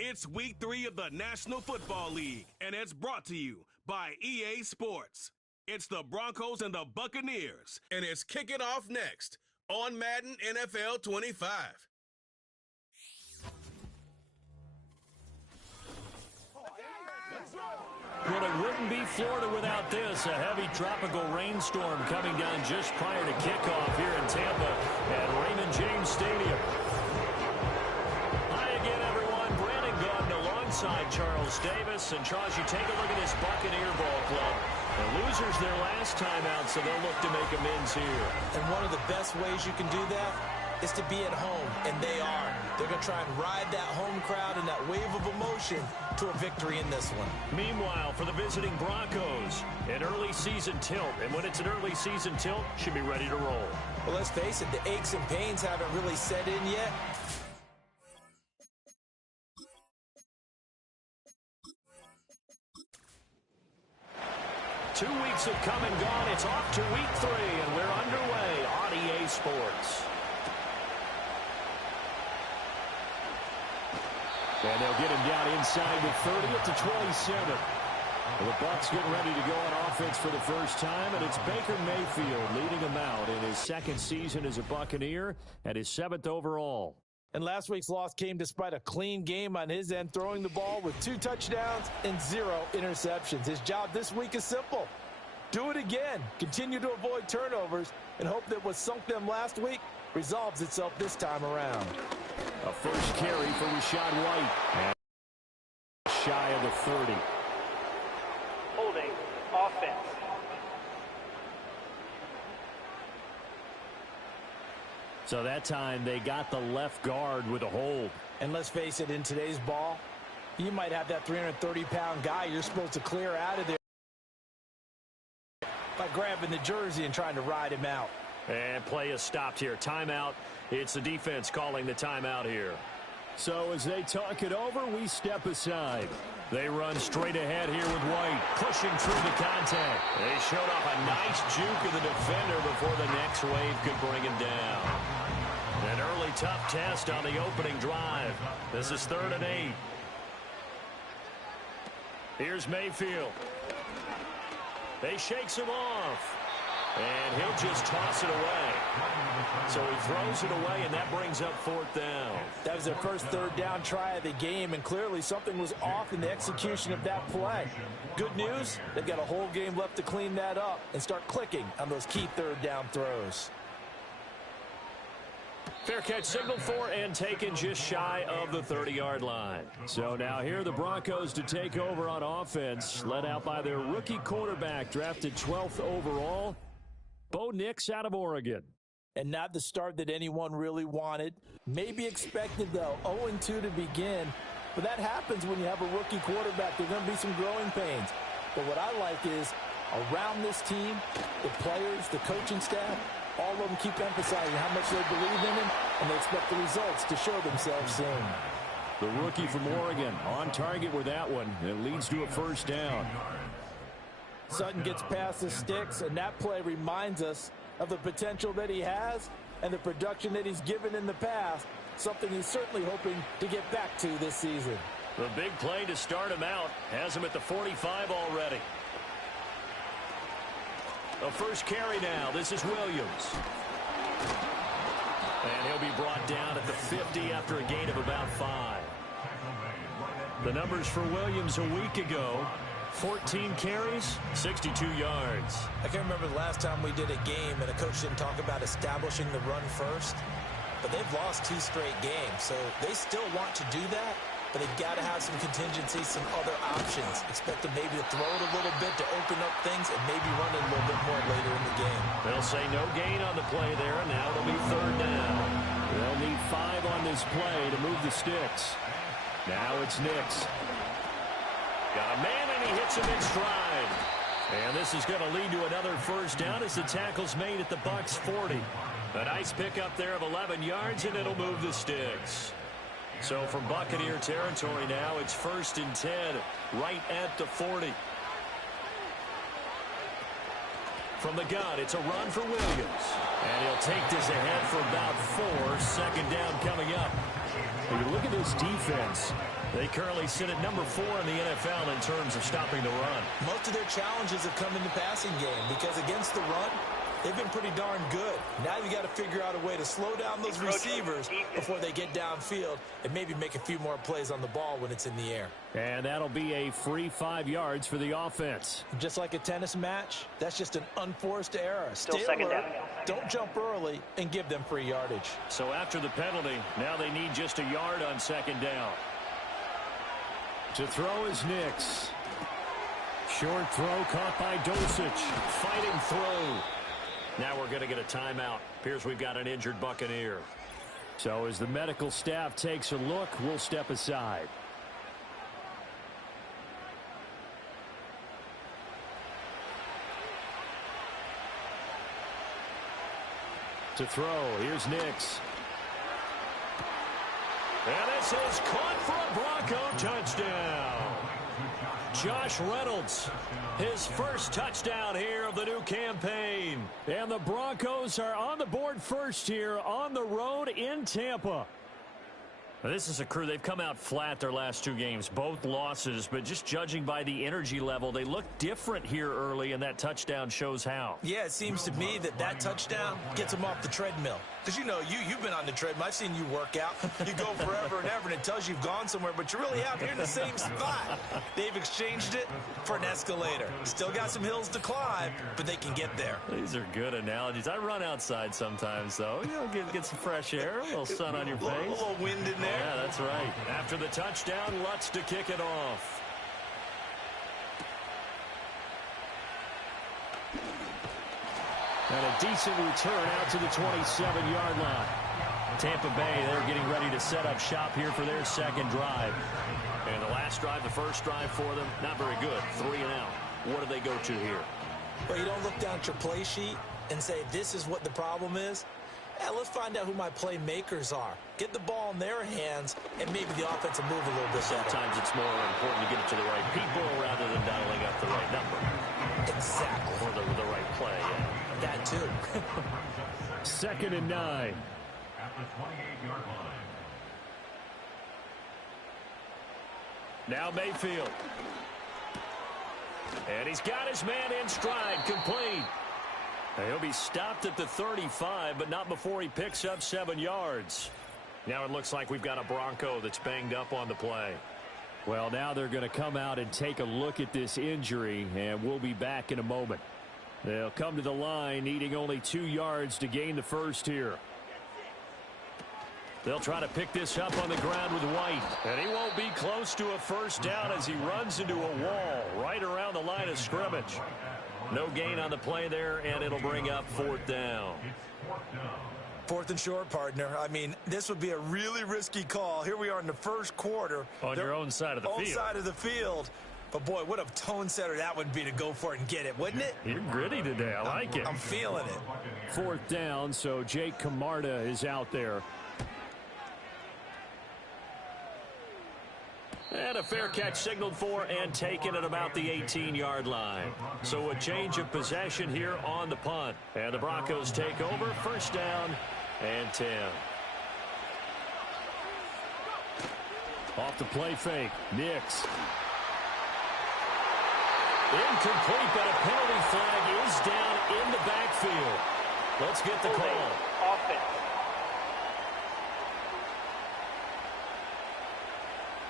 It's week 3 of the National Football League, and it's brought to you by EA Sports. It's the Broncos and the Buccaneers, and it's kicking off next on Madden NFL 25. Well, it wouldn't be Florida without this. A heavy tropical rainstorm coming down just prior to kickoff here in Tampa at Raymond James Stadium. Hi again, everyone. Brandon Gordon alongside Charles Davis. And Charles, you take a look at this Buccaneer ball club. The losers their last time out, so they'll look to make amends here. And one of the best ways you can do that is to be at home, and they are. They're going to try and ride that home crowd and that wave of emotion to a victory in this one. Meanwhile, for the visiting Broncos, an early season tilt. And when it's an early season tilt, should be ready to roll. Well, let's face it, the aches and pains haven't really set in yet. Two weeks have come and gone. It's off to week 3, and we're underway on EA Sports. And they'll get him down inside the 30 at the 27. The Bucs getting ready to go on offense for the first time, and it's Baker Mayfield leading them out in his second season as a Buccaneer and his 7th overall. And last week's loss came despite a clean game on his end, throwing the ball with 2 touchdowns and 0 interceptions. His job this week is simple. Do it again. Continue to avoid turnovers and hope that what sunk them last week resolves itself this time around. A first carry for Rashad White. And shy of the 30. Holding offense. So that time they got the left guard with a hold. And let's face it, in today's ball, you might have that 330-pound guy you're supposed to clear out of there by grabbing the jersey and trying to ride him out. And play is stopped here. Timeout. It's the defense calling the timeout here. So as they talk it over, we step aside. They run straight ahead here with White, pushing through the contact. They showed off a nice juke of the defender before the next wave could bring him down. An early tough test on the opening drive. This is 3rd and 8. Here's Mayfield. They shakes him off. And he'll just toss it away. So he throws it away, and that brings up 4th down. That was their first 3rd down try of the game, and clearly something was off in the execution of that play. Good news, they've got a whole game left to clean that up and start clicking on those key 3rd down throws. Fair catch signaled for and taken just shy of the 30-yard line. So now here are the Broncos to take over on offense, led out by their rookie quarterback, drafted 12th overall, Bo Nix out of Oregon. And not the start that anyone really wanted. Maybe expected, though, 0-2 to begin. But that happens when you have a rookie quarterback. There's going to be some growing pains. But what I like is, around this team, the players, the coaching staff, all of them keep emphasizing how much they believe in him, and they expect the results to show themselves soon. The rookie from Oregon on target with that one. It leads to a first down. Sutton gets past the sticks, and that play reminds us of the potential that he has and the production that he's given in the past, something he's certainly hoping to get back to this season. The big play to start him out has him at the 45 already. The first carry now. This is Williams. And he'll be brought down at the 50 after a gain of about 5. The numbers for Williams a week ago: 14 carries, 62 yards. I can't remember the last time we did a game and a coach didn't talk about establishing the run first. But they've lost 2 straight games, so they still want to do that. But they've got to have some contingencies, some other options. Expect them maybe to throw it a little bit to open up things and maybe run it a little bit more later in the game. They'll say no gain on the play there, and now it'll be 3rd down. They'll need 5 on this play to move the sticks. Now it's Nix. Got a man, and he hits him in stride. And this is going to lead to another first down as the tackle's made at the Bucs 40. A nice pickup there of 11 yards, and it'll move the sticks. So from Buccaneer territory now, it's 1st and 10, right at the 40. From the gun, it's a run for Williams. And he'll take this ahead for about 4. Second down coming up. When you look at this defense, they currently sit at number 4 in the NFL in terms of stopping the run. Most of their challenges have come in the passing game because against the run, they've been pretty darn good. Now you got to figure out a way to slow down those receivers before they get downfield and maybe make a few more plays on the ball when it's in the air. And that'll be a free 5 yards for the offense. Just like a tennis match, that's just an unforced error. Still Stay second alert, down. don't jump early, and give them free yardage. So after the penalty, now they need just a yard on second down. To throw is Nix. Short throw caught by Dosich. Fighting through. Now we're going to get a timeout. Appears we've got an injured Buccaneer. So as the medical staff takes a look, we'll step aside. To throw, here's Nix. And this is caught for a Bronco touchdown. Josh Reynolds, his first touchdown here of the new campaign. And the Broncos are on the board first here on the road in Tampa. Now, this is a crew. They've come out flat their last 2 games, both losses, but just judging by the energy level, they look different here early, and that touchdown shows how. Yeah, it seems to me that touchdown gets them off the treadmill. Because, you know, you've been on the treadmill. I've seen you work out. You go forever and ever, and it tells you you've gone somewhere, but you're really out here in the same spot. They've exchanged it for an escalator. Still got some hills to climb, but they can get there. These are good analogies. I run outside sometimes, though. You know, get some fresh air, a little sun on your face. A little wind in there. Yeah, that's right. After the touchdown, Lutz to kick it off. And a decent return out to the 27-yard line. Tampa Bay, they're getting ready to set up shop here for their second drive. And the last drive, the first drive for them, not very good. 3 and out. What do they go to here? Well, you don't look down at your play sheet and say, this is what the problem is. Yeah, let's find out who my playmakers are. Get the ball in their hands, and maybe the offense will move a little bit better. Sometimes it's more important to get it to the right people rather than dialing up the right number. Exactly. Or the right play, yeah. That too. 2nd and 9. At the 28-yard line. Now Mayfield. And he's got his man in stride, complete. He'll be stopped at the 35, but not before he picks up 7 yards. Now it looks like we've got a Bronco that's banged up on the play. Well, now they're going to come out and take a look at this injury, and we'll be back in a moment. They'll come to the line needing only 2 yards to gain the first here. They'll try to pick this up on the ground with White. And he won't be close to a first down as he runs into a wall right around the line of scrimmage. No gain on the play there, and it'll bring up 4th down. 4th and short, partner. I mean, this would be a really risky call. Here we are in the first quarter. On your own side of the field. Own side of the field. But, boy, what a tone setter that would be to go for it and get it, wouldn't it? You're gritty today. I like it. I'm feeling it. 4th down, so Jake Camarda is out there. And a fair catch signaled for and taken at about the 18-yard line. So a change of possession here on the punt. And the Broncos take over. 1st down and 10. Off the play fake. Nix. Incomplete, but a penalty flag is down in the backfield. Let's get the call. Offense.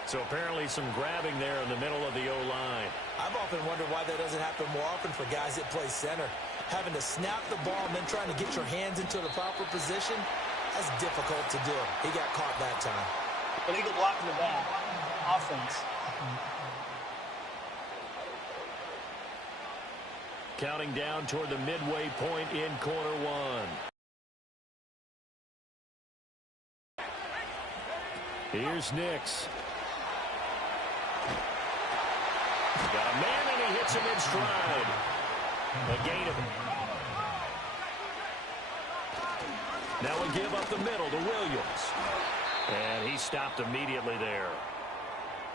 So apparently some grabbing there in the middle of the O-line. I've often wondered why that doesn't happen more often for guys that play center. Having to snap the ball and then trying to get your hands into the proper position, that's difficult to do. He got caught that time. Illegal block in the back. Offense. Counting down toward the midway point in quarter 1. Here's Nix. Got a man, and he hits him in stride. A gain of it. Now we give up the middle to Williams. And he stopped immediately there.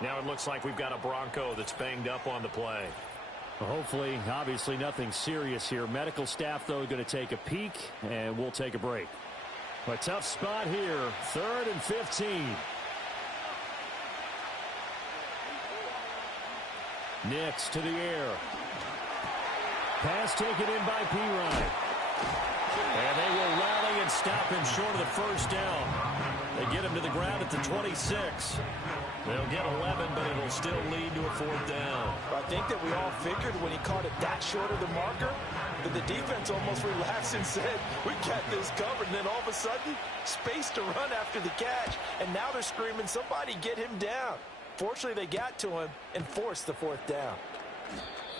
Now it looks like we've got a Bronco that's banged up on the play. Hopefully, obviously nothing serious here. Medical staff, though, going to take a peek, and we'll take a break. A tough spot here, 3rd and 15. Nix to the air. Pass taken in by Pirine. And they will rally and stop him short of the first down. They get him to the ground at the 26. They'll get 11, but it'll still lead to a 4th down. I think that we all figured when he caught it that short of the marker that the defense almost relaxed and said, we got this covered. And then all of a sudden, space to run after the catch. And now they're screaming, somebody get him down. Fortunately, they got to him and forced the 4th down.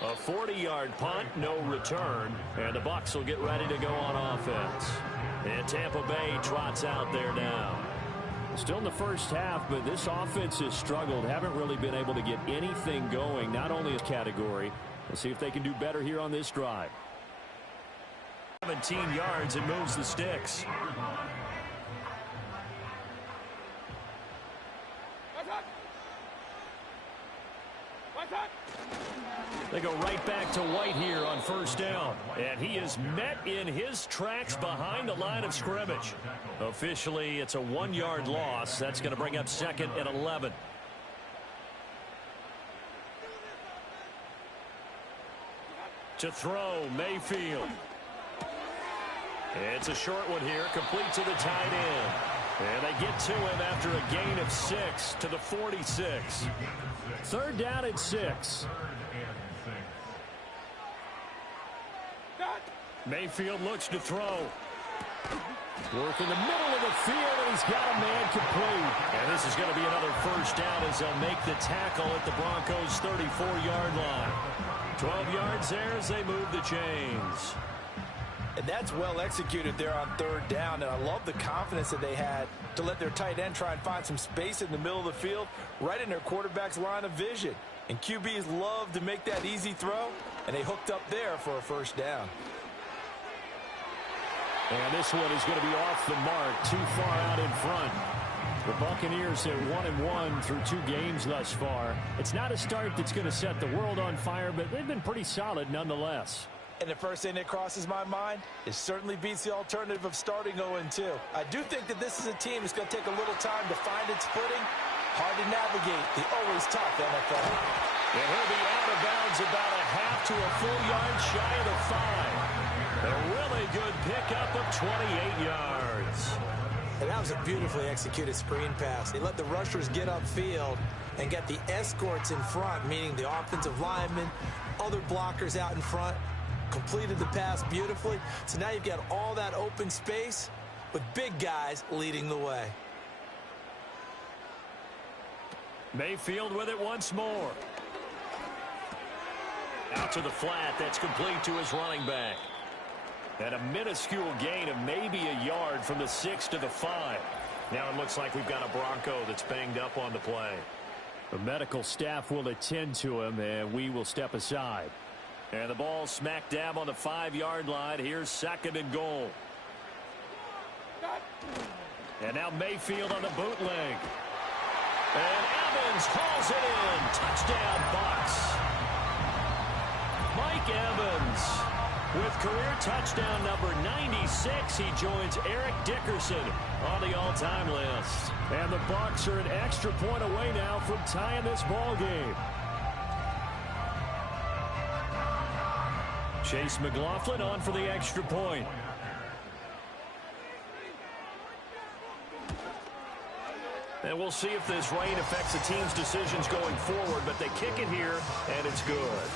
A 40-yard punt, no return, and the Bucs will get ready to go on offense. And Tampa Bay trots out there now. Still in the first half, but this offense has struggled. Haven't really been able to get anything going, not only a category. We'll see if they can do better here on this drive. 17 yards and moves the sticks. They go right back to White here on 1st down. And he is met in his tracks behind the line of scrimmage. Officially, it's a 1-yard loss. That's going to bring up 2nd and 11. To throw, Mayfield. It's a short one here, complete to the tight end. And they get to him after a gain of 6 to the 46. 3rd down and 6. Mayfield looks to throw. Work in the middle of the field, and he's got a man complete. And this is going to be another 1st down as they'll make the tackle at the Broncos' 34-yard line. 12 yards there as they move the chains. And that's well executed there on 3rd down. And I love the confidence that they had to let their tight end try and find some space in the middle of the field, right in their quarterback's line of vision. And QBs love to make that easy throw, and they hooked up there for a 1st down. And this one is going to be off the mark, too far out in front. The Buccaneers are 1-1 through 2 games thus far. It's not a start that's going to set the world on fire, but they've been pretty solid nonetheless. And the first thing that crosses my mind is certainly beats the alternative of starting 0-2. I do think that this is a team that's going to take a little time to find its footing. Hard to navigate the always tough NFL. And he'll be out of bounds about a half to a full yard shy of the 5. A really good pickup of 28 yards. And that was a beautifully executed screen pass. They let the rushers get upfield and get the escorts in front, meaning the offensive linemen, other blockers out in front, completed the pass beautifully. So now you've got all that open space with big guys leading the way. Mayfield with it once more. Out to the flat. That's complete to his running back. And a minuscule gain of maybe a yard from the 6 to the 5. Now it looks like we've got a Bronco that's banged up on the play. The medical staff will attend to him, and we will step aside. And the ball smack dab on the 5-yard line. Here's 2nd and goal. And now Mayfield on the bootleg. And Evans hauls it in. Touchdown, Bucs. Mike Evans with career touchdown number 96. He joins Eric Dickerson on the all-time list. And the Bucs are an extra point away now from tying this ball game. Chase McLaughlin on for the extra point. And we'll see if this rain affects the team's decisions going forward, but they kick it here, and it's good.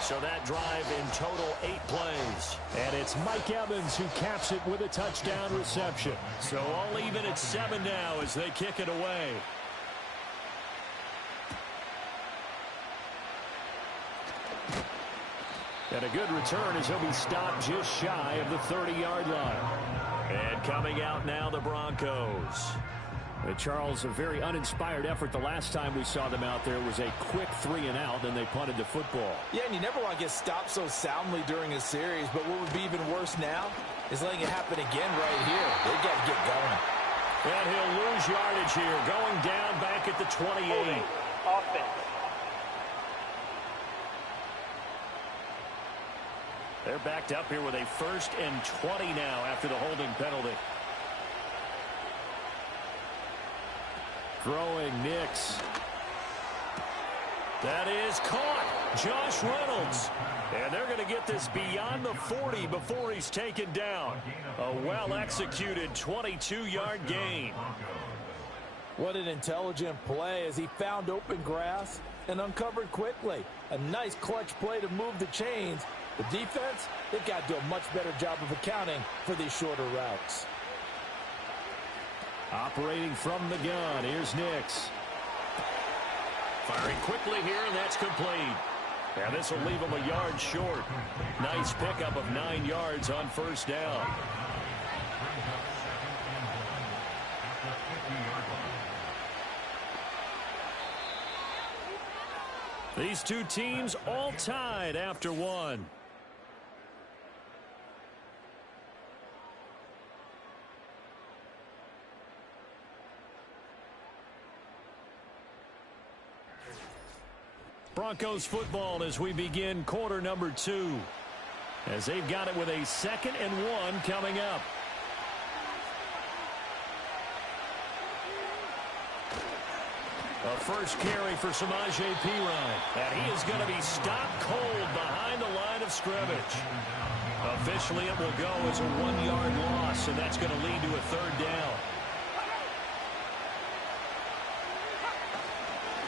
So that drive in total 8 plays. And it's Mike Evans who caps it with a touchdown reception. So all even at 7 now as they kick it away. And a good return as he'll be stopped just shy of the 30-yard line. And coming out now, the Broncos. Charles, a very uninspired effort the last time we saw them out there was a quick 3-and-out, and they punted the football. Yeah, and you never want to get stopped so soundly during a series, but what would be even worse now is letting it happen again right here. They've got to get going. And he'll lose yardage here, going down back at the 28. Offense. They're backed up here with a 1st and 20 now after the holding penalty. Throwing Nix. That is caught. Josh Reynolds. And they're going to get this beyond the 40 before he's taken down. A well-executed 22-yard gain. What an intelligent play as he found open grass and uncovered quickly. A nice clutch play to move the chains. The defense, they've got to do a much better job of accounting for these shorter routes. Operating from the gun, here's Nix. Firing quickly here, and that's complete. And this will leave him a yard short. Nice pickup of 9 yards on 1st down. These two teams all tied after one. Broncos football as we begin quarter number 2. As they've got it with a 2nd and 1 coming up. A first carry for Samaje Perine. And he is going to be stopped cold behind the line of scrimmage. Officially, it will go as a 1-yard loss, and that's going to lead to a 3rd down.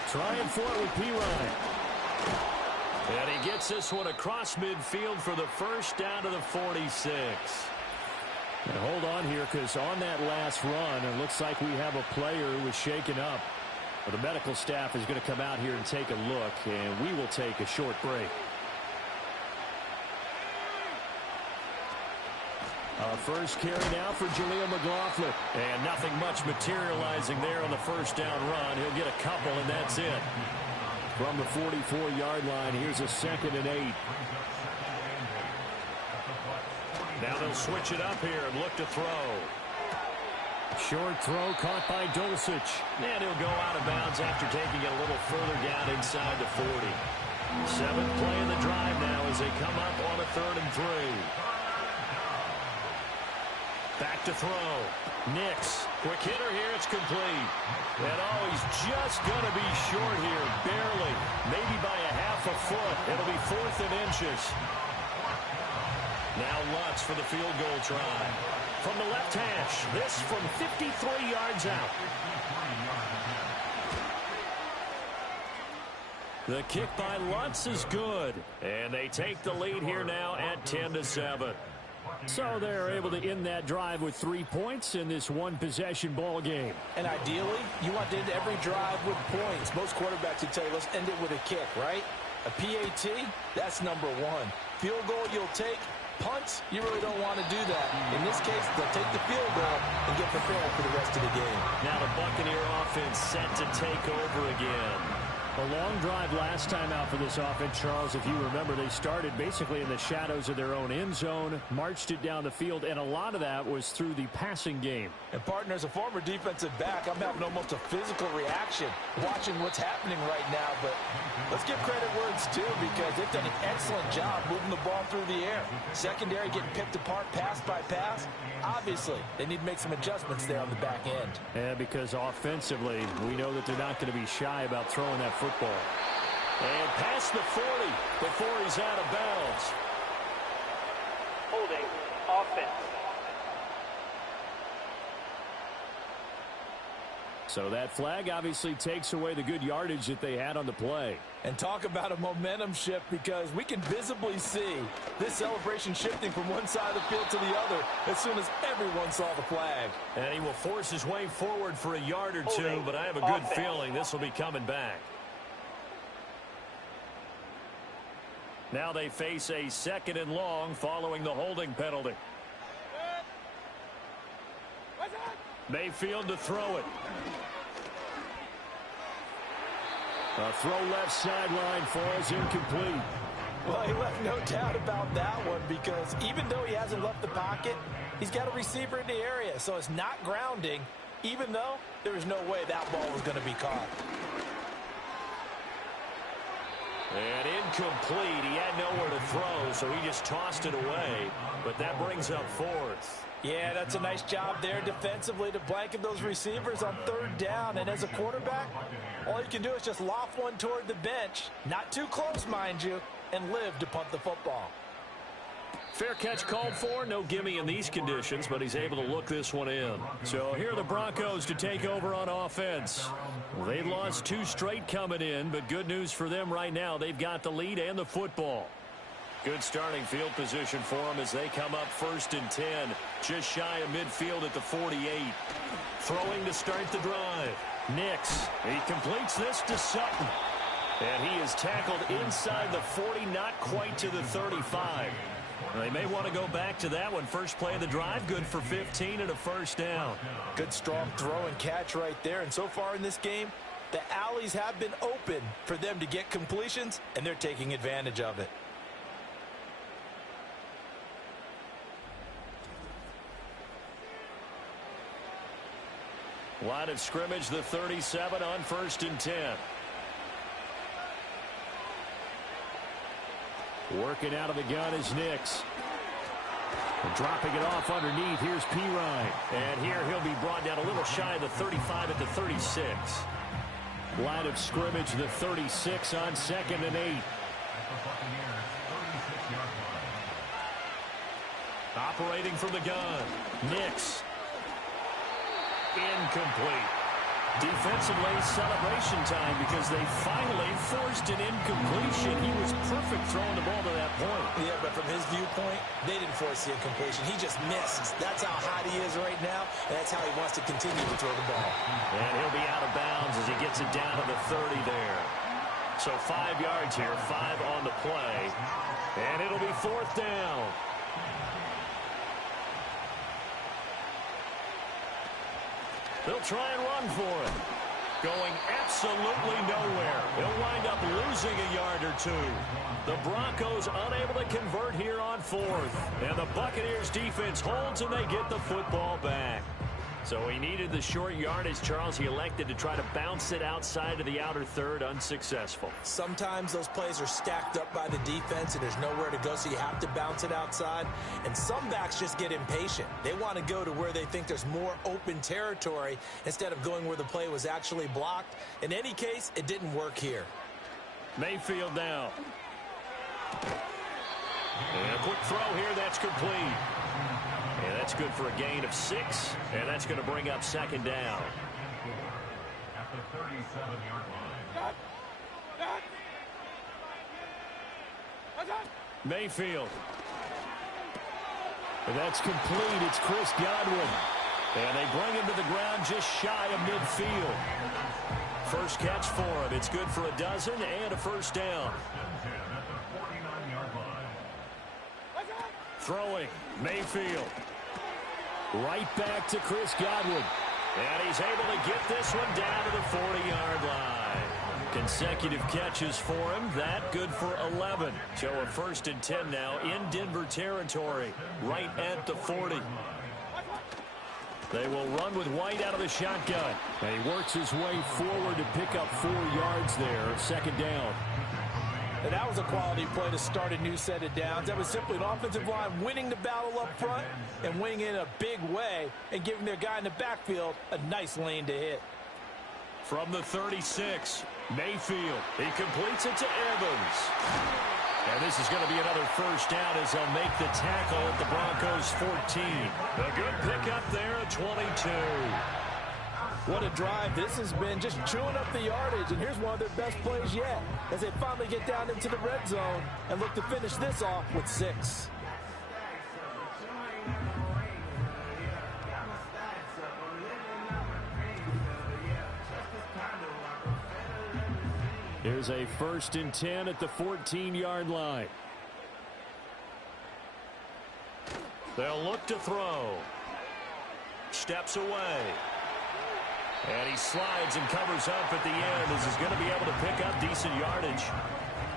Trying for it with Perine. And he gets this one across midfield for the 1st down to the 46. And hold on here, because on that last run, it looks like we have a player who was shaken up. Well, the medical staff is going to come out here and take a look, and we will take a short break. First carry now for Jaleel McLaughlin. And nothing much materializing there on the 1st down run. He'll get a couple, and that's it. From the 44-yard line, here's a 2nd and 8. Now they'll switch it up here and look to throw. Short throw caught by Dulcich. And he'll go out of bounds after taking it a little further down inside the 40. 7th play in the drive now as they come up on a 3rd and 3. Back to throw. Nix. Quick hitter here. It's complete. And oh, he's just going to be short here. Barely. Maybe by a half a foot. It'll be 4th and inches. Now Lutz for the field goal try. From the left hash. This from 53 yards out. The kick by Lutz is good. And they take the lead here now at 10-7. So they're able to end that drive with 3 points in this one-possession ball game. And ideally, you want to end every drive with points. Most quarterbacks would tell you, let's end it with a kick, right? A PAT, that's number 1. Field goal you'll take. Punts, you really don't want to do that. In this case, they'll take the field goal and get prepared for the rest of the game. Now the Buccaneer offense set to take over again. A long drive last time out for this offense, Charles. If you remember, they started basically in the shadows of their own end zone, marched it down the field, and a lot of that was through the passing game. And, partner, as a former defensive back, I'm having almost a physical reaction watching what's happening right now. But let's give credit where it's due, because they've done an excellent job moving the ball through the air. Secondary getting picked apart pass by pass. Obviously, they need to make some adjustments there on the back end. And because offensively, we know that they're not going to be shy about throwing that football. And past the 40 before he's out of bounds. Holding offense. So that flag obviously takes away the good yardage that they had on the play. And talk about a momentum shift, because we can visibly see this celebration shifting from one side of the field to the other as soon as everyone saw the flag. And he will force his way forward for a yard or two, but I have a good feeling this will be coming back. Now they face a 2nd and long following the holding penalty. Mayfield to throw it. A throw left sideline falls incomplete. Well, he left no doubt about that one, because even though he hasn't left the pocket, he's got a receiver in the area, so it's not grounding, even though there was no way that ball was going to be caught. And incomplete. He had nowhere to throw, so he just tossed it away. But that brings up fourth. Yeah, that's a nice job there defensively to blanket those receivers on third down. And as a quarterback, all you can do is just loft one toward the bench, not too close, mind you, and live to punt the football. Fair catch called for. No gimme in these conditions, but he's able to look this one in. So here are the Broncos to take over on offense. They lost 2 straight coming in, but good news for them right now. They've got the lead and the football. Good starting field position for them as they come up 1st and 10. Just shy of midfield at the 48. Throwing to start the drive. Nix. He completes this to Sutton. And he is tackled inside the 40, not quite to the 35. They may want to go back to that one. First play of the drive, good for 15 and a first down. Good strong throw and catch right there. And so far in this game, the alleys have been open for them to get completions, and they're taking advantage of it. Line of scrimmage, the 37 on 1st and 10. Working out of the gun is Nix. And dropping it off underneath, here's Pirine. And here he'll be brought down a little shy of the 35 at the 36. Line of scrimmage, the 36 on 2nd and 8. Operating from the gun, Nix. Incomplete. Defensively, celebration time because they finally forced an incompletion. He was perfect throwing the ball to that point. Yeah, but from his viewpoint, they didn't force the incompletion. He just missed. That's how hot he is right now, and that's how he wants to continue to throw the ball. And he'll be out of bounds as he gets it down to the 30 there. So 5 yards here, 5 on the play, and it'll be 4th down. They'll try and run for it. Going absolutely nowhere. He'll wind up losing a yard or 2. The Broncos unable to convert here on 4th. And the Buccaneers defense holds and they get the football back. So he needed the short yardage, Charles. He elected to try to bounce it outside of the outer third, unsuccessful. Sometimes those plays are stacked up by the defense and there's nowhere to go, so you have to bounce it outside. And some backs just get impatient. They want to go to where they think there's more open territory instead of going where the play was actually blocked. In any case, it didn't work here. Mayfield now. And a quick throw here, that's complete. And that's good for a gain of 6, and that's going to bring up 2nd down. At the 37-yard line. Mayfield. And that's complete. It's Chris Godwin. And they bring him to the ground just shy of midfield. First catch for him. It's good for a dozen and a first down. Throwing, Mayfield. Right back to Chris Godwin. And he's able to get this one down to the 40-yard line. Consecutive catches for him. That good for 11. So a 1st and 10 now in Denver territory. Right at the 40. They will run with White out of the shotgun. And he works his way forward to pick up 4 yards there. 2nd down. And that was a quality play to start a new set of downs. That was simply an offensive line winning the battle up front and winning in a big way and giving their guy in the backfield a nice lane to hit. From the 36, Mayfield. He completes it to Evans. And this is going to be another first down as they'll make the tackle at the Broncos 14. A good pickup there at 22. What a drive this has been, just chewing up the yardage. And here's one of their best plays yet as they finally get down into the red zone and look to finish this off with 6. Here's a 1st and 10 at the 14-yard line. They'll look to throw. Steps away. And he slides and covers up at the end as he's going to be able to pick up decent yardage.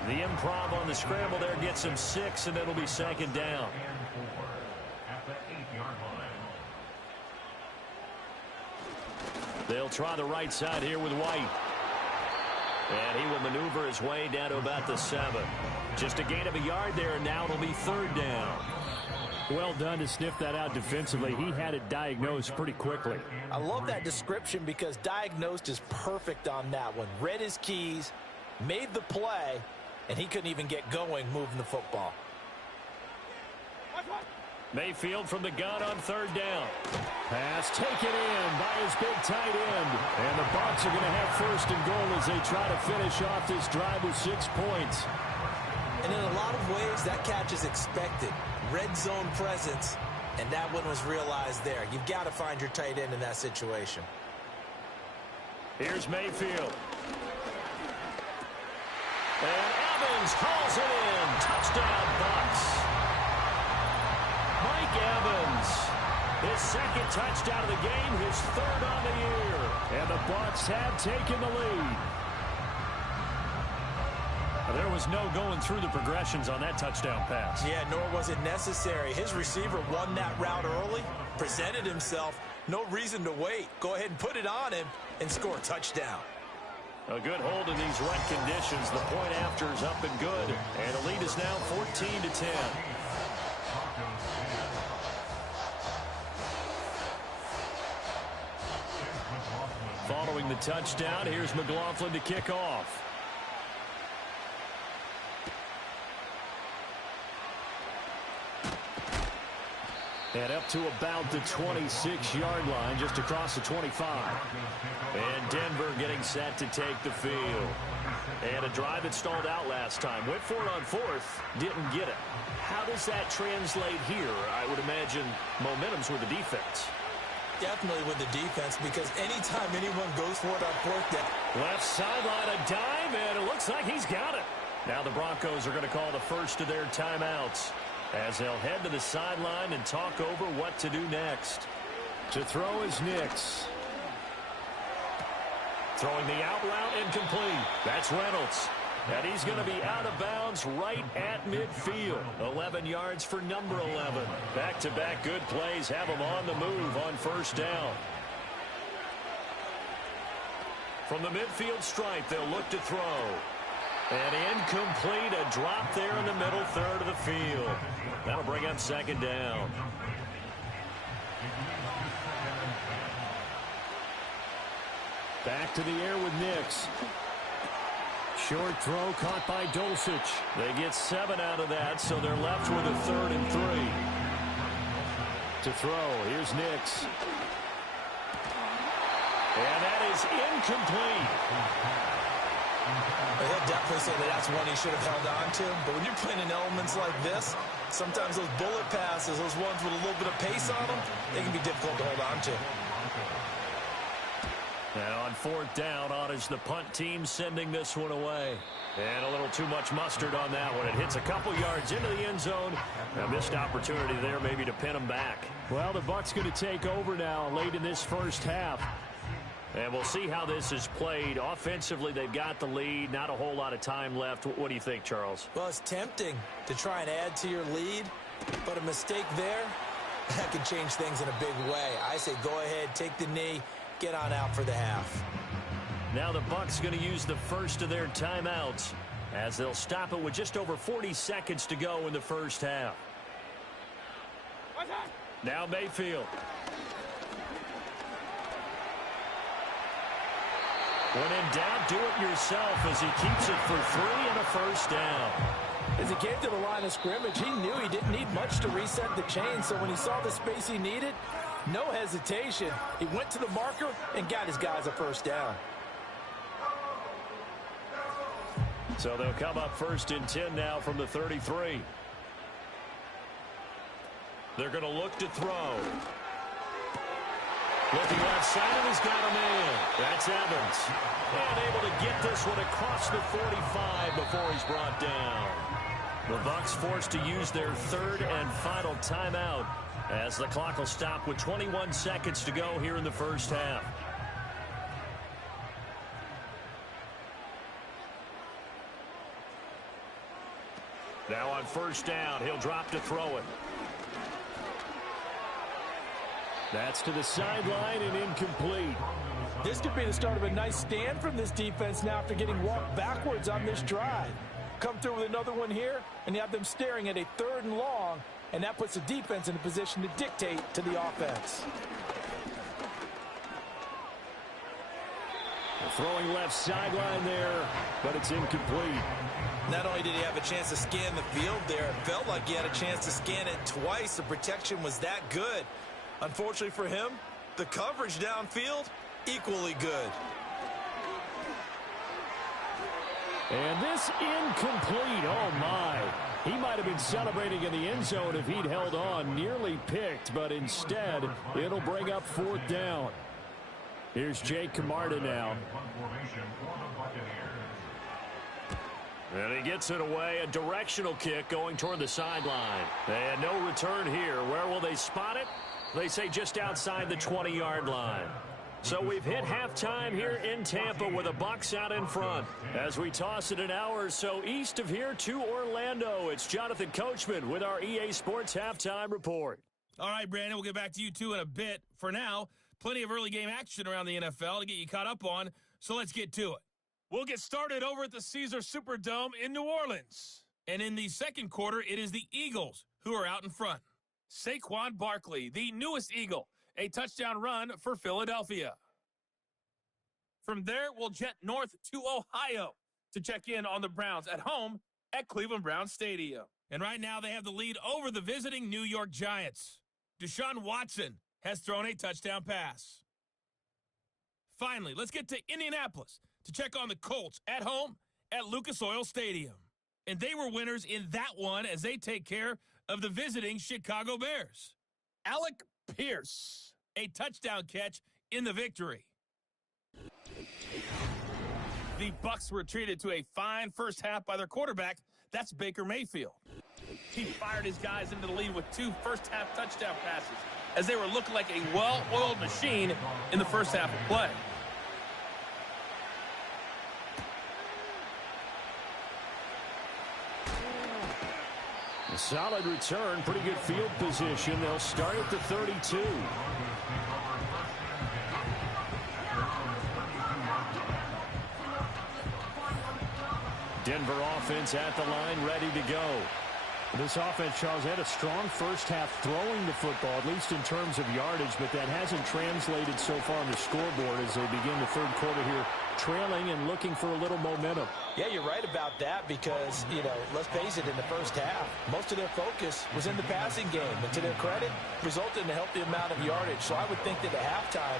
The improv on the scramble there gets him 6, and it'll be 2nd down. At the 8-yard line. They'll try the right side here with White. And he will maneuver his way down to about the 7. Just a gain of a yard there, and now it'll be 3rd down. Well done to sniff that out defensively. He had it diagnosed pretty quickly. I love that description because diagnosed is perfect on that one. Read his keys, made the play, and he couldn't even get going moving the football. Mayfield from the gun on 3rd down. Pass taken in by his big tight end. And the Bucs are going to have 1st and goal as they try to finish off this drive with 6 points. And in a lot of ways, that catch is expected. Red zone presence, and that one was realized there. You've got to find your tight end in that situation. Here's Mayfield. And Evans calls it in. Touchdown, Bucs. Mike Evans, his 2nd touchdown of the game, his 3rd on the year. And the Bucs have taken the lead. There was no going through the progressions on that touchdown pass. Yeah, nor was it necessary. His receiver won that route early, presented himself. No reason to wait. Go ahead and put it on him and score a touchdown. A good hold in these wet conditions. The point after is up and good. And the lead is now 14-10. Following the touchdown, here's McLaughlin to kick off. And up to about the 26-yard line, just across the 25. And Denver getting set to take the field. And a drive that stalled out last time. Went for it on 4th, didn't get it. How does that translate here? I would imagine momentum's with the defense. Definitely with the defense, because anytime anyone goes for it on 4th down. Left sideline, a dive, and it looks like he's got it. Now the Broncos are going to call the first of their timeouts, as they'll head to the sideline and talk over what to do next. To throw is Nix. Throwing the out route incomplete. That's Reynolds. And he's going to be out of bounds right at midfield. 11 yards for number 11. Back-to-back good plays have him on the move on 1st down. From the midfield stripe, they'll look to throw. And incomplete, a drop there in the middle 3rd of the field. That'll bring up 2nd down. Back to the air with Nix. Short throw caught by Dulcich. They get 7 out of that, so they're left with a 3rd and 3. To throw, here's Nix. And that is incomplete. He'll definitely say that that's one he should have held on to. But when you're playing in elements like this, sometimes those bullet passes, those ones with a little bit of pace on them, they can be difficult to hold on to. Now on 4th down, on is the punt team sending this one away. And a little too much mustard on that one. It hits a couple yards into the end zone. A missed opportunity there maybe to pin them back. Well, the Bucs going to take over now late in this 1st half. And we'll see how this is played. Offensively, they've got the lead. Not a whole lot of time left. What do you think, Charles? Well, it's tempting to try and add to your lead, but a mistake there, that could change things in a big way. I say go ahead, take the knee, get on out for the half. Now the Bucs going to use the first of their timeouts as they'll stop it with just over 40 seconds to go in the 1st half. Now Mayfield. When in doubt, do it yourself as he keeps it for 3 and a 1st down. As he came to the line of scrimmage, he knew he didn't need much to reset the chain, so when he saw the space he needed, no hesitation. He went to the marker and got his guys a 1st down. So they'll come up 1st and 10 now from the 33. They're going to look to throw. Looking left side, and he's got a man. That's Evans. And able to get this one across the 45 before he's brought down. The Bucs forced to use their 3rd and final timeout as the clock will stop with 21 seconds to go here in the 1st half. Now on 1st down, he'll drop to throw it. That's to the sideline and incomplete. This could be the start of a nice stand from this defense now after getting walked backwards on this drive. Come through with another one here, and you have them staring at a 3rd and long, and that puts the defense in a position to dictate to the offense. Throwing left sideline there, but it's incomplete. Not only did he have a chance to scan the field there, it felt like he had a chance to scan it twice. The protection was that good. Unfortunately for him, the coverage downfield, equally good. And this incomplete. Oh, my. He might have been celebrating in the end zone if he'd held on. Nearly picked, but instead, it'll bring up 4th down. Here's Jake Camarda now. And he gets it away. A directional kick going toward the sideline. And no return here. Where will they spot it? They say just outside the 20-yard line. So we've hit halftime here in Tampa with the Bucs out in front. As we toss it an hour or so east of here to Orlando, it's Jonathan Coachman with our EA Sports Halftime Report. All right, Brandon, we'll get back to you two in a bit. For now, plenty of early game action around the NFL to get you caught up on, so let's get to it. We'll get started over at the Caesar Superdome in New Orleans. And in the second quarter, it is the Eagles who are out in front. Saquon Barkley, the newest Eagle, a touchdown run for Philadelphia. From there, we'll jet north to Ohio to check in on the Browns at home at Cleveland Browns Stadium. And right now, they have the lead over the visiting New York Giants. Deshaun Watson has thrown a touchdown pass. Finally, let's get to Indianapolis to check on the Colts at home at Lucas Oil Stadium. And they were winners in that one as they take care of the visiting Chicago Bears. Alec Pierce, a touchdown catch in the victory. The Bucs were treated to a fine first half by their quarterback. That's Baker Mayfield. He fired his guys into the lead with 2 first-half touchdown passes as they were looking like a well-oiled machine in the first half of play. A solid return, pretty good field position. They'll start at the 32. Denver offense at the line, ready to go. This offense, Charles, had a strong first half throwing the football, at least in terms of yardage, but that hasn't translated so far on the scoreboard as they begin the third quarter here, trailing and looking for a little momentum. Yeah, you're right about that because, let's face it, in the first half, most of their focus was in the passing game. And to their credit, resulted in a healthy amount of yardage. So I would think that at halftime,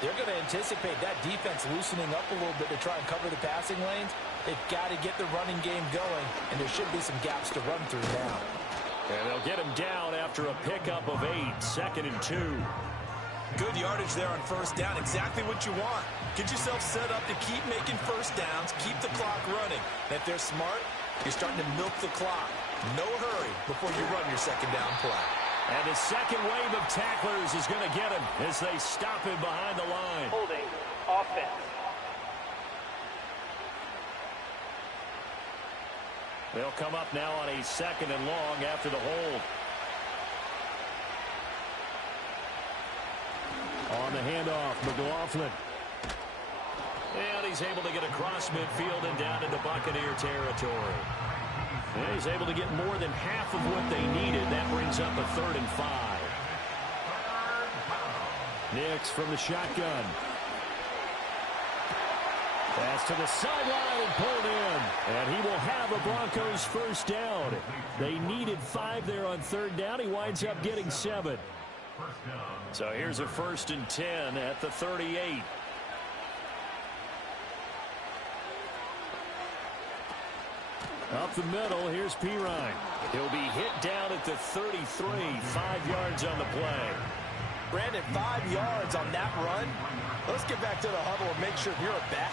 they're going to anticipate that defense loosening up a little bit to try and cover the passing lanes. They've got to get the running game going, and there should be some gaps to run through now. And they'll get him down after a pickup of 8, 2nd and 2. Good yardage there on first down, exactly what you want. Get yourself set up to keep making first downs, keep the clock running. And if they're smart, you're starting to milk the clock. No hurry before you run your second down play. And the second wave of tacklers is going to get him as they stop him behind the line. Holding offense. They'll come up now on a 2nd and long after the hold. On the handoff, McLaughlin. And he's able to get across midfield and down into Buccaneer territory. And he's able to get more than half of what they needed. That brings up a 3rd and 5. Nix from the shotgun. Pass to the sideline and pulled in. And he will have a Broncos first down. They needed 5 there on 3rd down. He winds up getting 7. So here's a 1st and 10 at the 38. Up the middle, here's Pirine. He'll be hit down at the 33, 5 yards on the play. Brandon, 5 yards on that run. Let's get back to the huddle and make sure you're back.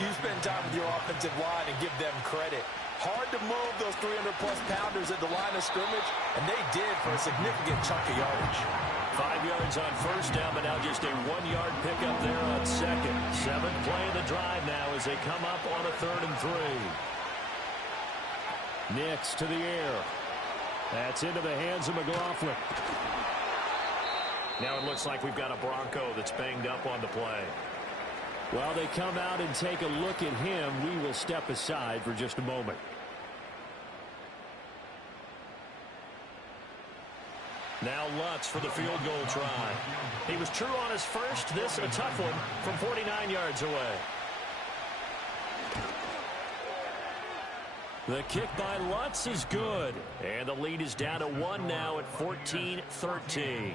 You spend time with your offensive line and give them credit. Hard to move those 300-plus pounders at the line of scrimmage, and they did for a significant chunk of yardage. 5 yards on first down, but now just a 1-yard pickup there on 2nd. 7th play of the drive now as they come up on a 3rd and 3. Nix to the air. That's into the hands of McLaughlin. Now it looks like we've got a Bronco that's banged up on the play. While they come out and take a look at him, we will step aside for just a moment. Now Lutz for the field goal try. He was true on his first. This a tough one from 49 yards away. The kick by Lutz is good. And the lead is down to 1 now at 14-13.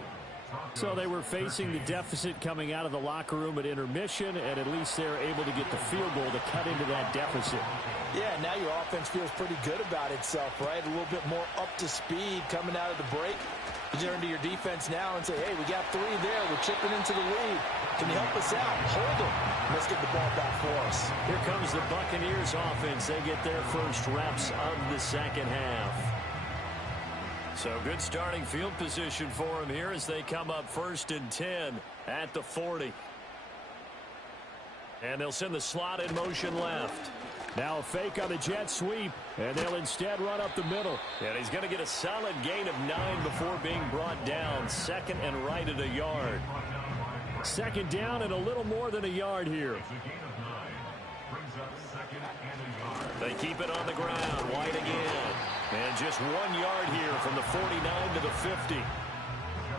So they were facing the deficit coming out of the locker room at intermission, and at least they're able to get the field goal to cut into that deficit. Yeah, now your offense feels pretty good about itself, right? A little bit more up to speed coming out of the break. You turn to your defense now and say, hey, we got 3 there. We're chipping into the lead. Can you help us out? Hold them. Let's get the ball back for us. Here comes the Buccaneers offense. They get their first reps of the second half. So good starting field position for them here as they come up 1st and 10 at the 40. And they'll send the slot in motion left. Now a fake on the jet sweep, and they'll instead run up the middle. And he's going to get a solid gain of 9 before being brought down. 2nd and right at a yard. 2nd down and a little more than a yard here. They keep it on the ground. White again. And just 1 yard here from the 49 to the 50.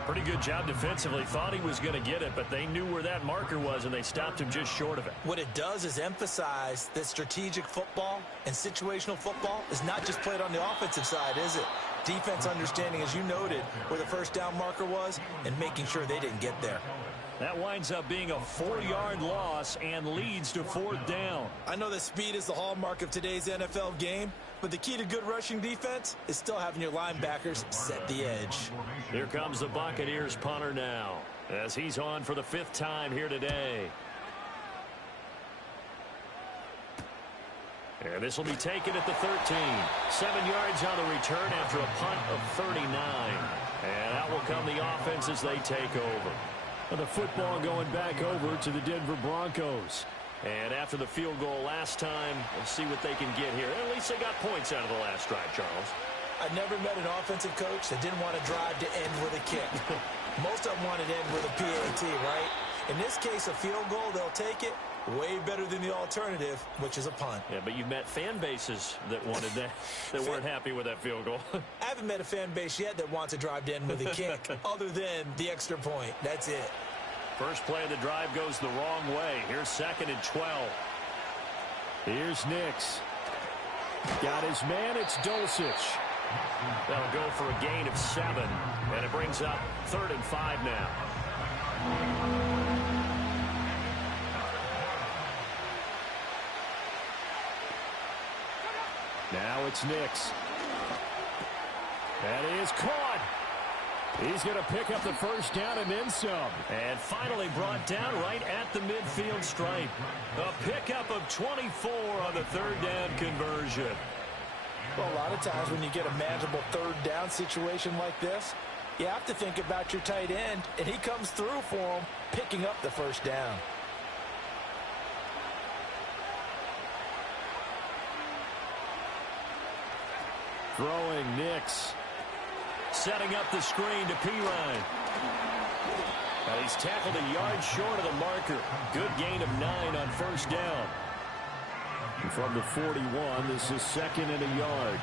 Pretty good job defensively. Thought he was going to get it, but they knew where that marker was, and they stopped him just short of it. What it does is emphasize that strategic football and situational football is not just played on the offensive side, is it? Defense understanding, as you noted, where the first down marker was and making sure they didn't get there. That winds up being a 4-yard loss and leads to 4th down. I know that speed is the hallmark of today's NFL game, but the key to good rushing defense is still having your linebackers set the edge. Here comes the Buccaneers punter now, as he's on for the 5th time here today. And this will be taken at the 13. 7 yards on the return after a punt of 39. And out will come the offense as they take over. And the football going back over to the Denver Broncos. And after the field goal last time, we'll see what they can get here. At least they got points out of the last drive, Charles. I've never met an offensive coach that didn't want to drive to end with a kick. Most of them wanted to end with a PAT, right? In this case, a field goal, they'll take it. Way better than the alternative, which is a punt. Yeah, but you've met fan bases that wanted that, that weren't happy with that field goal. I haven't met a fan base yet that wants to drive to end with a kick, other than the extra point. That's it. First play of the drive goes the wrong way. Here's 2nd and 12. Here's Nix. Got his man, it's Dulcich. That'll go for a gain of 7, and it brings up 3rd and 5 now. Now it's Nix. That is caught. He's going to pick up the first down and then some. And finally brought down right at the midfield stripe. A pickup of 24 on the 3rd down conversion. Well, a lot of times when you get a manageable 3rd down situation like this, you have to think about your tight end, and he comes through for him, picking up the first down. Throwing Nix. Setting up the screen to Pirine. He's tackled a yard short of the marker. Good gain of 9 on first down. And from the 41, this is 2nd and a yard.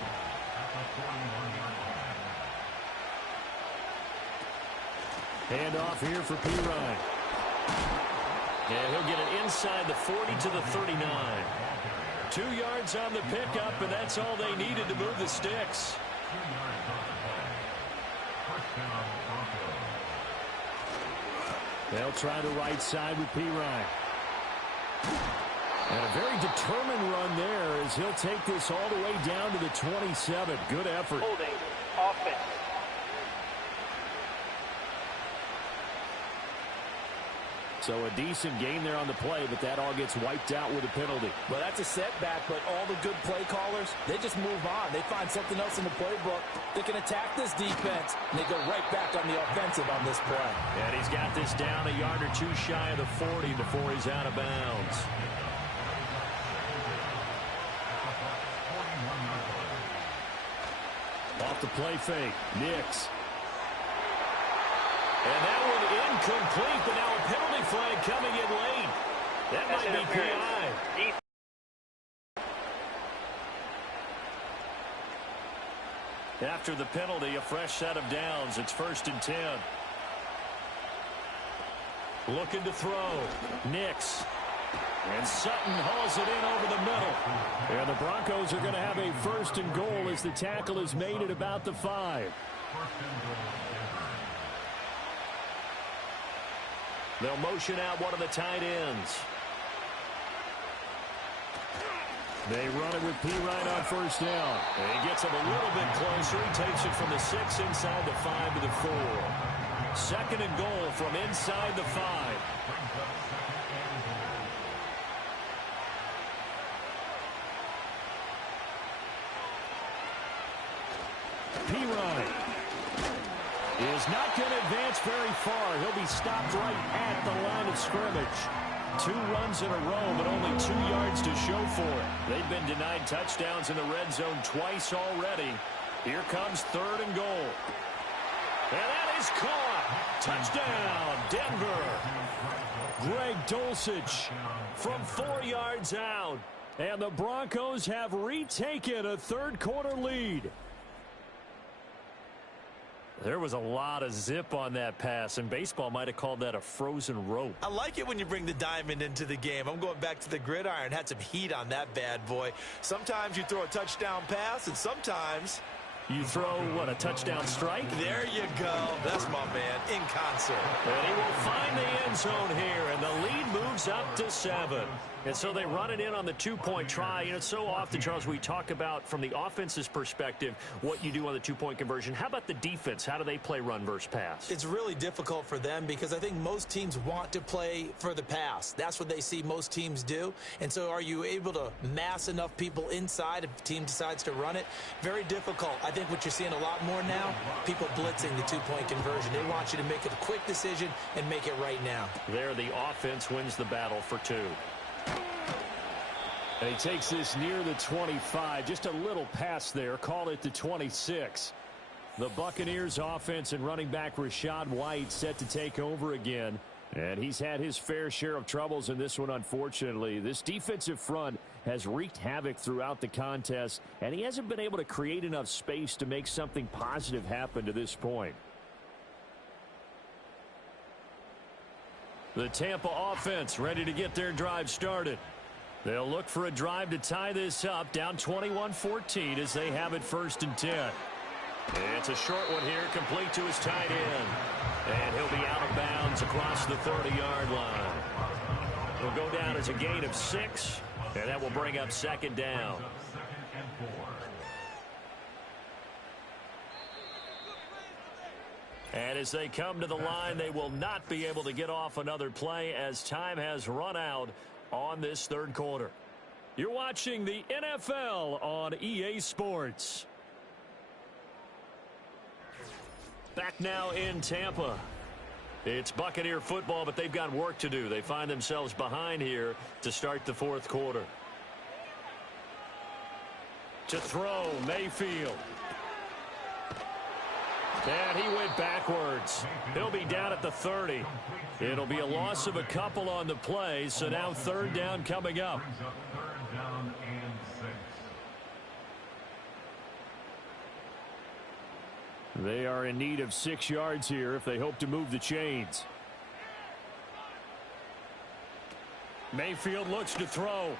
Hand off here for Pirine. And he'll get it inside the 40 to the 39. 2 yards on the pickup, and that's all they needed to move the sticks. They'll try the right side with Pirine. And a very determined run there as he'll take this all the way down to the 27. Good effort. Holding offense. So a decent gain there on the play, but that all gets wiped out with a penalty. Well, that's a setback, but all the good play callers, they just move on. They find something else in the playbook. They can attack this defense, and they go right back on the offensive on this play. And he's got this down a yard or 2 shy of the 40 before he's out of bounds. Off the play fake, Nix. And that one incomplete, but now a penalty flag coming in late. That might be PI. After the penalty, a fresh set of downs. It's 1st and 10. Looking to throw. Nix. And Sutton hauls it in over the middle. And the Broncos are going to have a 1st and goal as the tackle is made at about the 5. They'll motion out one of the tight ends. They run it with P. Ryan on 1st down. And he gets him a little bit closer. He takes it from the 6 inside the 5 to the 4. 2nd and goal from inside the 5. P. Ryan is not going to advance very far. He'll be stopped right at the line of scrimmage. 2 runs in a row, but only 2 yards to show for it. They've been denied touchdowns in the red zone twice already. Here comes 3rd and goal. And that is caught. Touchdown, Denver. Greg Dulcich from 4 yards out. And the Broncos have retaken a 3rd quarter lead. There was a lot of zip on that pass, and baseball might have called that a frozen rope. I like it when you bring the diamond into the game. I'm going back to the gridiron. Had some heat on that bad boy. Sometimes you throw a touchdown pass, and sometimes you throw, what, a touchdown strike? There you go. That's my man, in concert. And he will find the end zone here, and the lead moves up to 7. And so they run it in on the 2-point try. You know, so often, Charles, we talk about from the offense's perspective what you do on the 2-point conversion. How about the defense? How do they play run versus pass? It's really difficult for them because I think most teams want to play for the pass. That's what they see most teams do. And so are you able to mass enough people inside if the team decides to run it? Very difficult. I think what you're seeing a lot more now, people blitzing the 2-point conversion. They want you to make a quick decision and make it right now. There, the offense wins the battle for 2. And he takes this near the 25. Just a little pass there. Call it the 26. The Buccaneers offense and running back Rachaad White set to take over again. And he's had his fair share of troubles in this one, unfortunately. This defensive front has wreaked havoc throughout the contest, and he hasn't been able to create enough space to make something positive happen to this point. The Tampa offense ready to get their drive started. They'll look for a drive to tie this up, down 21-14 as they have it 1st and 10. It's a short one here, complete to his tight end. And he'll be out of bounds across the 30-yard line. He'll go down as a gain of 6, and that will bring up 2nd down. And as they come to the line, they will not be able to get off another play as time has run out on this 3rd quarter. You're watching the NFL on EA Sports. Back now in Tampa. It's Buccaneer football, but they've got work to do. They find themselves behind here to start the 4th quarter. To throw, Mayfield. And he went backwards. He'll be down at the 30. It'll be a loss of a couple on the play, so now 3rd down coming up. They are in need of 6 yards here if they hope to move the chains. Mayfield looks to throw.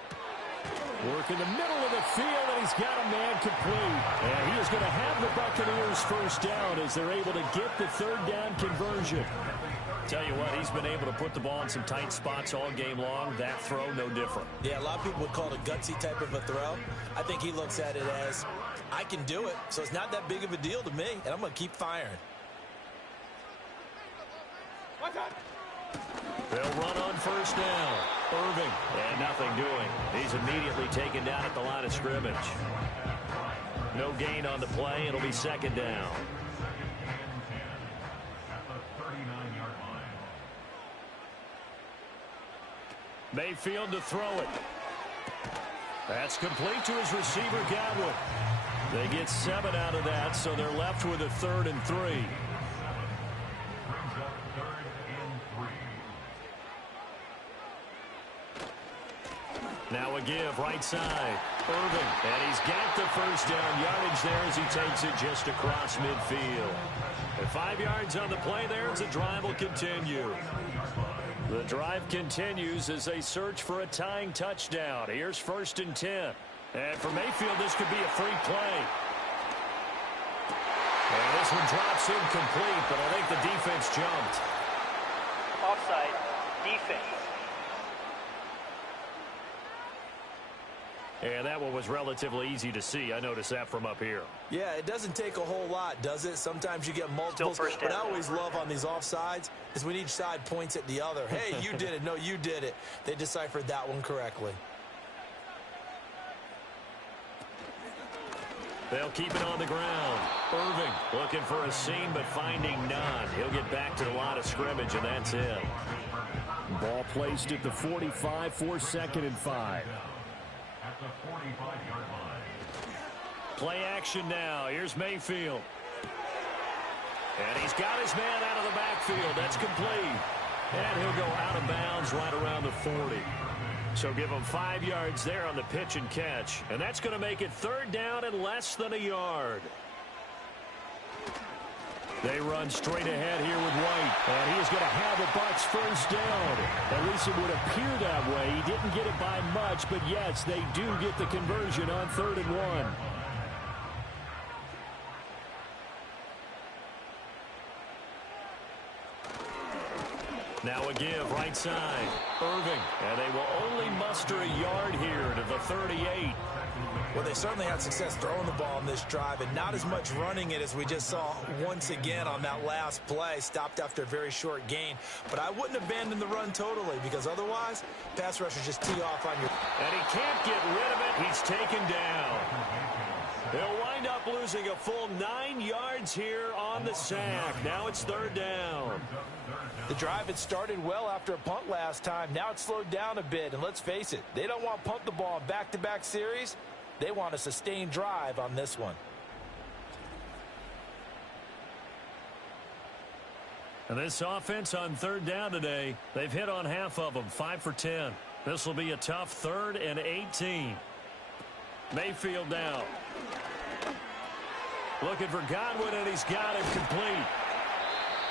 Work in the middle of the field, and he's got a man complete. And he is going to have the Buccaneers 1st down as they're able to get the 3rd down conversion. Tell you what, he's been able to put the ball in some tight spots all game long. That throw, no different. Yeah, a lot of people would call it a gutsy type of a throw. I think he looks at it as, I can do it, so it's not that big of a deal to me, and I'm going to keep firing. They'll run on 1st down. Irving, and nothing doing. He's immediately taken down at the line of scrimmage. No gain on the play. It'll be 2nd down. Mayfield to throw it. That's complete to his receiver, Godwin. They get 7 out of that, so they're left with a 3rd and 3. Now a give, right side. Irving, and he's got the first down yardage there as he takes it just across midfield. And 5 yards on the play there as the drive will continue. The drive continues as they search for a tying touchdown. Here's 1st and 10. And for Mayfield, this could be a free play. And this one drops incomplete, but I think the defense jumped. Offside. Defense. And that one was relatively easy to see. I noticed that from up here. Yeah, it doesn't take a whole lot, does it? Sometimes you get multiples. What I always love on these offsides is when each side points at the other. Hey, you did it. No, you did it. They deciphered that one correctly. They'll keep it on the ground. Irving looking for a seam, but finding none. He'll get back to the line of scrimmage, and that's it. Ball placed at the 45 for 2nd and 5. At the 45-yard line. Play action now. Here's Mayfield. And he's got his man out of the backfield. That's complete. And he'll go out of bounds right around the 40. So give him 5 yards there on the pitch and catch. And that's going to make it 3rd down and less than a yard. They run straight ahead here with White. And he's going to have the Bucs first down. At least it would appear that way. He didn't get it by much, but yes, they do get the conversion on 3rd and 1. Now a give, right side. Irving. And they will only muster a yard here to the 38. Well, they certainly had success throwing the ball on this drive and not as much running it as we just saw once again on that last play. Stopped after a very short gain. But I wouldn't abandon the run totally because otherwise, pass rushers just tee off on you. And he can't get rid of it. He's taken down. They'll wind up losing a full 9 yards here on the sack. Now it's 3rd down. The drive had started well after a punt last time. Now it's slowed down a bit. And let's face it, they don't want to punt the ball in back-to-back series. They want a sustained drive on this one. And this offense on 3rd down today, they've hit on half of them, 5 for 10. This will be a tough 3rd and 18. Mayfield now. Looking for Godwin, and he's got it complete.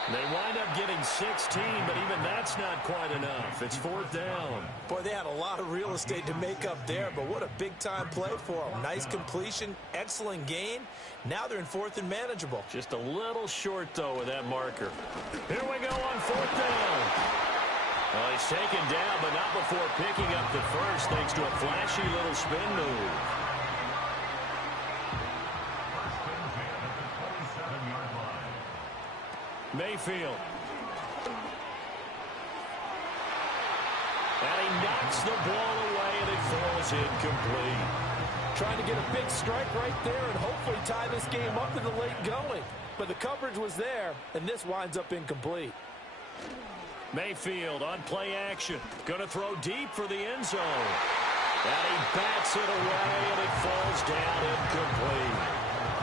They wind up getting 16, but even that's not quite enough. It's 4th down. Boy, they had a lot of real estate to make up there, but what a big-time play for them. Nice completion, excellent gain. Now they're in 4th and manageable. Just a little short, though, with that marker. Here we go on 4th down. Well, he's taken down, but not before picking up the first, thanks to a flashy little spin move. Mayfield. And he knocks the ball away, and it falls incomplete. Trying to get a big strike right there and hopefully tie this game up in the late going. But the coverage was there, and this winds up incomplete. Mayfield on play action. Going to throw deep for the end zone. And he bats it away, and it falls down incomplete.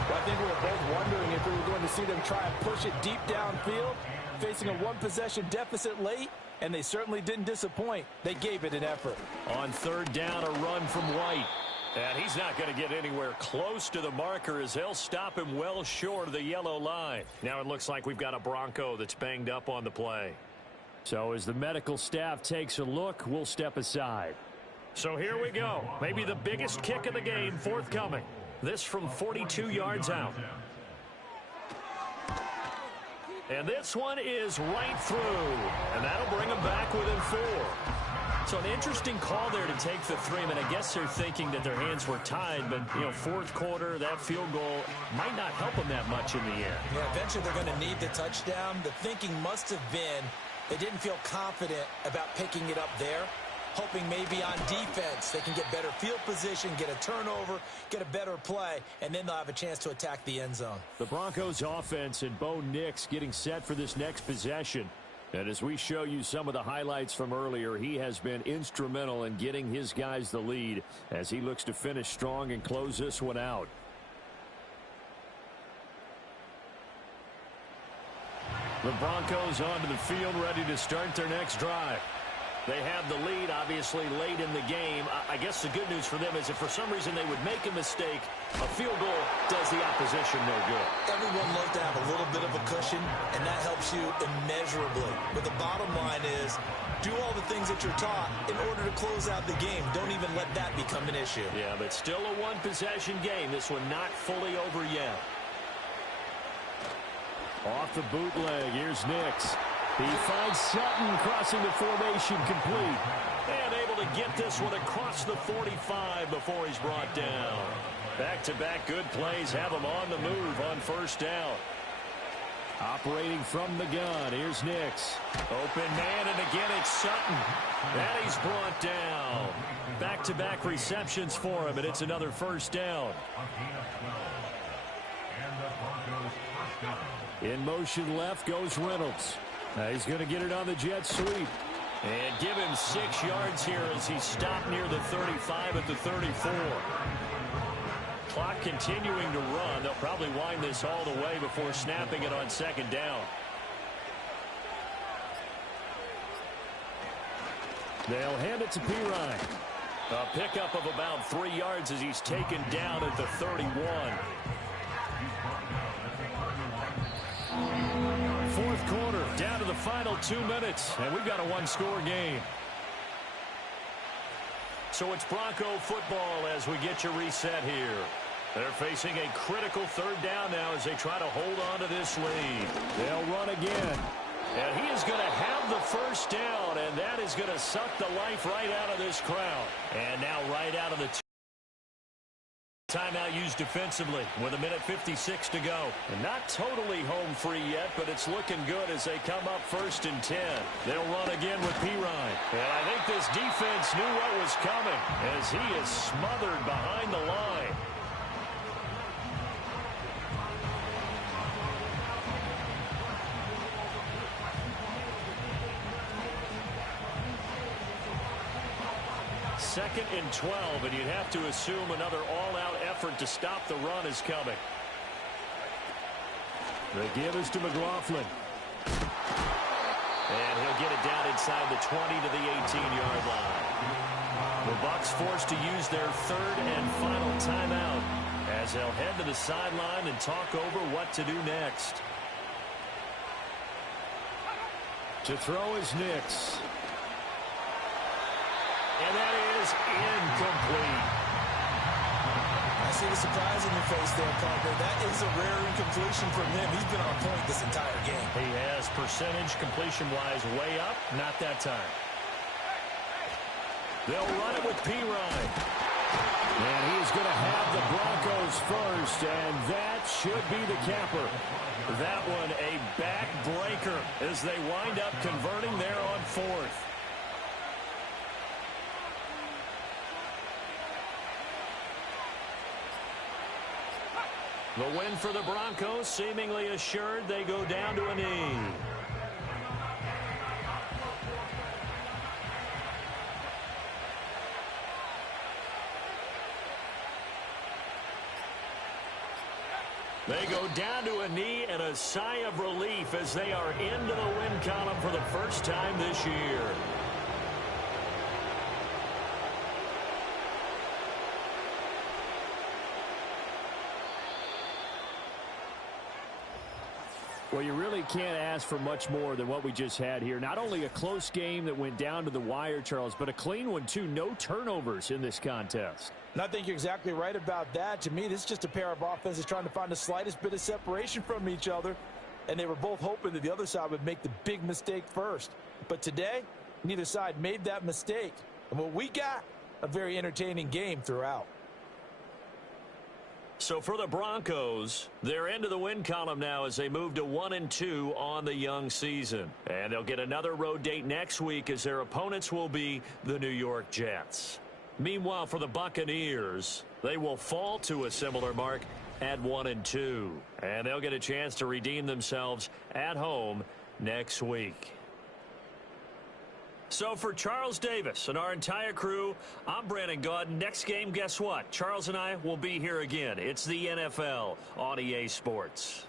Well, I think we were both wondering if we were going to see them try and push it deep downfield, facing a one-possession deficit late, and they certainly didn't disappoint. They gave it an effort. On 3rd down, a run from White. And he's not going to get anywhere close to the marker as they'll stop him well short of the yellow line. Now it looks like we've got a Bronco that's banged up on the play. So as the medical staff takes a look, we'll step aside. So here we go. Maybe the biggest kick of the game forthcoming. This from 42 yards out. And this one is right through. And that'll bring them back within 4. So an interesting call there to take the 3. I mean, I guess they're thinking that their hands were tied, but, you know, 4th quarter, that field goal might not help them that much in the end. Yeah, eventually they're going to need the touchdown. The thinking must have been they didn't feel confident about picking it up there. Hoping maybe on defense they can get better field position, get a turnover, get a better play, and then they'll have a chance to attack the end zone. The Broncos offense and Bo Nix getting set for this next possession. And as we show you some of the highlights from earlier, he has been instrumental in getting his guys the lead as he looks to finish strong and close this one out. The Broncos onto the field ready to start their next drive. They have the lead, obviously, late in the game. I guess the good news for them is if for some reason they would make a mistake, a field goal does the opposition no good. Everyone loves to have a little bit of a cushion, and that helps you immeasurably. But the bottom line is, do all the things that you're taught in order to close out the game. Don't even let that become an issue. Yeah, but still a one-possession game. This one not fully over yet. Off the bootleg, here's Nix. He finds Sutton crossing the formation complete. And able to get this one across the 45 before he's brought down. Back-to-back good plays have him on the move on first down. Operating from the gun, here's Nix. Open man, and again it's Sutton. And he's brought down. Back-to-back receptions for him, and it's another first down. In motion left goes Reynolds. He's going to get it on the jet sweep. And give him 6 yards here as he stopped near the 35 at the 34. Clock continuing to run. They'll probably wind this all the way before snapping it on second down. They'll hand it to Pirine. A pickup of about 3 yards as he's taken down at the 31. Fourth quarter, down to the final 2 minutes, and we've got a one-score game. So it's Bronco football as we get you reset here. They're facing a critical third down now as they try to hold on to this lead. They'll run again. And he is going to have the first down, and that is going to suck the life right out of this crowd. And now right out of the timeout used defensively with 1:56 to go. And not totally home free yet, but it's looking good as they come up 1st and 10. They'll run again with Pirine. And I think this defense knew what was coming as he is smothered behind the line. Second and 12, and you'd have to assume another all-out effort to stop the run is coming. The give is to McLaughlin. And he'll get it down inside the 20 to the 18-yard line. The Bucs forced to use their third and final timeout as they'll head to the sideline and talk over what to do next. To throw is Nix. And that is incomplete. I see the surprise in your face there, partner. That is a rare incompletion from him. He's been on point this entire game. He has percentage completion-wise way up. Not that time. They'll run it with Pirine. And he's going to have the Broncos first, and that should be the capper. That one a backbreaker as they wind up converting there on 4th. The win for the Broncos, seemingly assured. They go down to a knee. They go down to a knee and a sigh of relief as they are into the win column for the first time this year. Well, you really can't ask for much more than what we just had here. Not only a close game that went down to the wire, Charles, but a clean one, too. No turnovers in this contest. And I think you're exactly right about that. To me, this is just a pair of offenses trying to find the slightest bit of separation from each other. And they were both hoping that the other side would make the big mistake first. But today, neither side made that mistake. And what we got, a very entertaining game throughout. So for the Broncos, they're into the win column now as they move to 1-2 on the young season. And they'll get another road date next week as their opponents will be the New York Jets. Meanwhile, for the Buccaneers, they will fall to a similar mark at 1-2. And they'll get a chance to redeem themselves at home next week. So for Charles Davis and our entire crew, I'm Brandon Gaudin. Next game, guess what? Charles and I will be here again. It's the NFL on EA Sports.